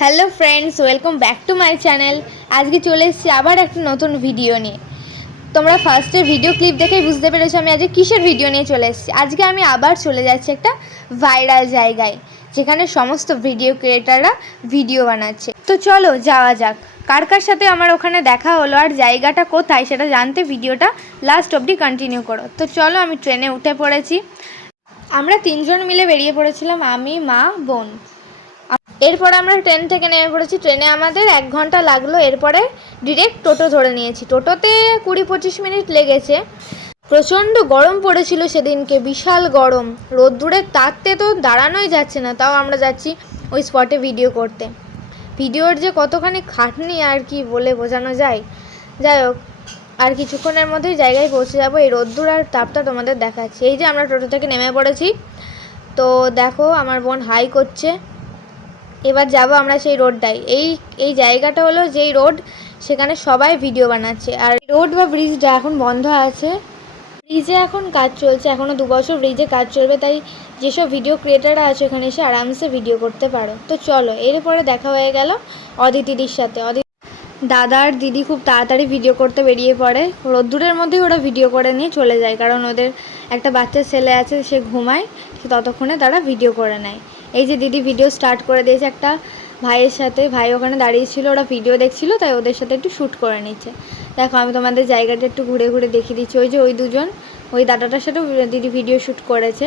Hello friends, welcome back to my channel. আজকে চলে এসেছি আবার একটা নতুন ভিডিও নিয়ে। তোমরা ফার্স্টের ভিডিও ক্লিপ দেখেই বুঝতে পেরেছো আমি আজকে কিসের ভিডিও নিয়ে চলে এসেছি। আজকে আমি আবার চলে যাচ্ছি একটা ভাইরাল জায়গায়, যেখানে সমস্ত ভিডিও ক্রিয়েটাররা ভিডিও বানাচ্ছে। তো চলো যাওয়া যাক। কার কার সাথে আমার ওখানে দেখা হলো আর জায়গাটা কোথায় সেটা জানতে ভিডিওটা লাস্ট অবধি কন্টিনিউ করো। তো চলো, আমি ট্রেনে উঠে পড়েছি। আমরা তিনজন মিলে বেরিয়ে পড়েছিলাম, আমি, মা, বোন। এরপর আমরা ট্রেন থেকে নেমে পড়েছি। ট্রেনে আমাদের 1 ঘন্টা লাগলো। এরপরে ডিরেক্ট টোটো ধরে নিয়েছি। টোটোতে 20-25 মিনিট লেগেছে। প্রচণ্ড গরম পড়েছিল সেদিনকে, বিশাল গরম। রোদ্দুরের তাপতে তো দাঁড়ানোই যাচ্ছে না, তাও আমরা যাচ্ছি ওই স্পটে ভিডিও করতে। ভিডিওর যে কতখানি খাটনি আর কি বলে বোঝানো যায়। যাই হোক, আর কিছুক্ষণের মধ্যেই জায়গায় পৌঁছে যাবো। এই রোদ্দুর আর তাপটা তোমাদের দেখাচ্ছি। এই যে আমরা টোটো থেকে নেমে পড়েছি। তো দেখো আমার বোন হাই করছে। এবার যাব আমরা সেই রোডটায়। এই জায়গাটা হলো যেই রোড, সেখানে সবাই ভিডিও বানাচ্ছে। আর রোড বা ব্রিজটা এখন বন্ধ আছে। ব্রিজে এখন কাজ চলছে, এখনও 2 বছর ব্রিজে কাজ চলবে। তাই যেসব ভিডিও ক্রিয়েটাররা আছে ওখানে এসে আরামসে ভিডিও করতে পারো। তো চলো, এরপরে দেখা হয়ে গেল অদিতিদির সাথে। দাদা আর দিদি খুব তাড়াতাড়ি ভিডিও করতে বেরিয়ে পড়ে। রোদ্দুরের মধ্যেই ওরা ভিডিও করে নিয়ে চলে যায়, কারণ ওদের একটা বাচ্চা ছেলে আছে, সে ঘুমায়। ততক্ষণে তারা ভিডিও করে নেয়। এই যে দিদি ভিডিও স্টার্ট করে দিয়েছে একটা ভাইয়ের সাথে। ভাই ওখানে দাঁড়িয়েছিল, ওরা ভিডিও দেখছিল, তাই ওদের সাথে একটু শ্যুট করে নিচ্ছে। দেখো, আমি তোমাদের জায়গাটা একটু ঘুরে ঘুরে দেখিয়ে দিচ্ছি। ওই যে ওই দুজন, ওই দাদাটার সাথেও দিদি ভিডিও শ্যুট করেছে।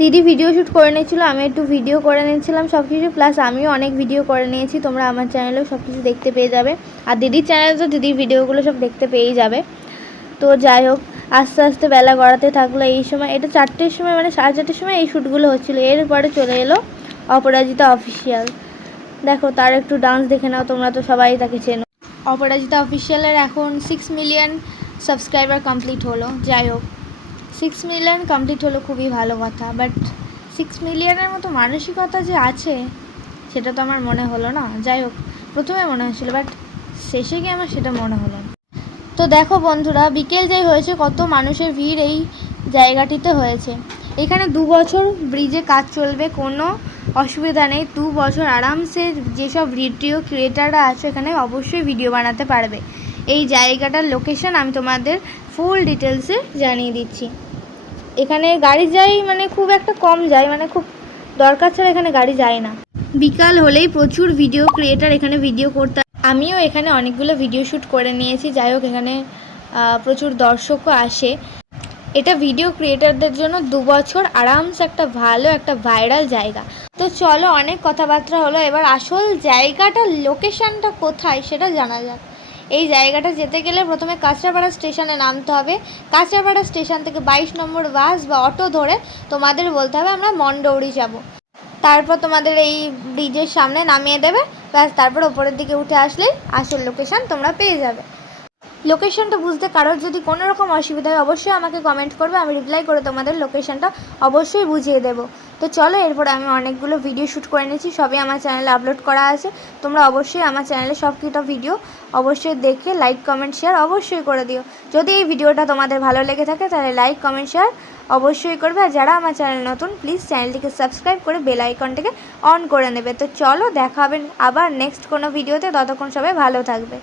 দিদি ভিডিও শ্যুট করে নিয়েছিল, আমি একটু ভিডিও করে নিয়েছিলাম সব কিছু। প্লাস আমিও অনেক ভিডিও করে নিয়েছি। তোমরা আমার চ্যানেলেও সব কিছু দেখতে পেয়ে যাবে। আর দিদির চ্যানেলে তো দিদির ভিডিওগুলো সব দেখতে পেয়েই যাবে। তো যাই হোক, আস্তে আস্তে বেলা গড়াতে থাকলো। এই সময় এটা 4টের সময়, মানে 4:30-র সময় এই শ্যুটগুলো হচ্ছিলো। এরপরে চলে এলো অপরাজিতা অফিসিয়াল। দেখো, তার একটু ডান্স দেখে নাও, তোমরা তো সবাই তাকে চেনো। অপরাজিতা অফিসিয়ালের এখন 6 মিলিয়ন সাবস্ক্রাইবার কমপ্লিট হলো। যাই হোক, 6 মিলিয়ন কমপ্লিট হলো, খুবই ভালো কথা। বাট 6 মিলিয়নের মতো মানসিকতা যে আছে সেটা তো আমার মনে হলো না। যাই হোক, প্রথমে মনে হয়েছিল, বাট শেষে গিয়ে আমার সেটা মনে হলো না। তো দেখো বন্ধুরা, বিকেল যেই হয়েছে, কত মানুষের ভিড় এই জায়গাটিতে হয়েছে। এখানে 2 বছর ব্রিজে কাজ চলবে, কোনো অসুবিধা নেই। 2 বছর আরামসে যেসব ভিডিও ক্রিয়েটাররা আছে এখানে অবশ্যই ভিডিও বানাতে পারবে। এই জায়গাটার লোকেশন আমি তোমাদের ফুল ডিটেলসে জানিয়ে দিচ্ছি। এখানে গাড়ি যায়, মানে খুব একটা কম যায়, মানে খুব দরকার ছাড়া এখানে গাড়ি যায় না। বিকাল হলেই প্রচুর ভিডিও ক্রিয়েটার এখানে ভিডিও করতে। আমিও এখানে অনেকগুলো ভিডিও শ্যুট করে নিয়েছি। যাই হোক, এখানে প্রচুর দর্শকও আসে। এটা ভিডিও ক্রিয়েটারদের জন্য 2 বছর আরামসে একটা ভালো একটা ভাইরাল জায়গা। তো চলো, অনেক কথাবার্তা হলো, এবার আসল জায়গাটার লোকেশানটা কোথায় সেটা জানা যাক। এই জায়গাটা যেতে গেলে প্রথমে কাঁচরাপাড়া স্টেশনে নামতে হবে। কাঁচরাপাড়া স্টেশন থেকে 22 নম্বর বাস বা অটো ধরে তোমাদের বলতে হবে আমরা মন্ডৌরি যাব। তারপর তোমাদের এই ব্রিজের সামনে নামিয়ে দেবে, ব্যাস। তারপর ওপরের দিকে উঠে আসলেই আসল লোকেশান তোমরা পেয়ে যাবে। লোকেশানটা বুঝতে কারোর যদি কোনো রকম অসুবিধা হয় অবশ্যই আমাকে কমেন্ট করবে, আমি রিপ্লাই করে তোমাদের লোকেশানটা অবশ্যই বুঝিয়ে দেবো। তো চলো, এরপর আমি অনেকগুলো ভিডিও শ্যুট করে নিয়েছি, সবই আমার চ্যানেলে আপলোড করা আছে। তোমরা অবশ্যই আমার চ্যানেলে সব কটা ভিডিও অবশ্যই দেখে লাইক কমেন্ট শেয়ার অবশ্যই করে দিও। যদি এই ভিডিওটা তোমাদের ভালো লেগে থাকে তাহলে লাইক কমেন্ট শেয়ার অবশ্যই করবে। আর যারা আমার চ্যানেল নতুন, প্লিজ চ্যানেলটিকে সাবস্ক্রাইব করে বেল আইকনটিকে অন করে নেবে। তো চলো, দেখা হবে আবার নেক্সট কোনো ভিডিওতে। ততক্ষণ সবাই ভালো থাকবে।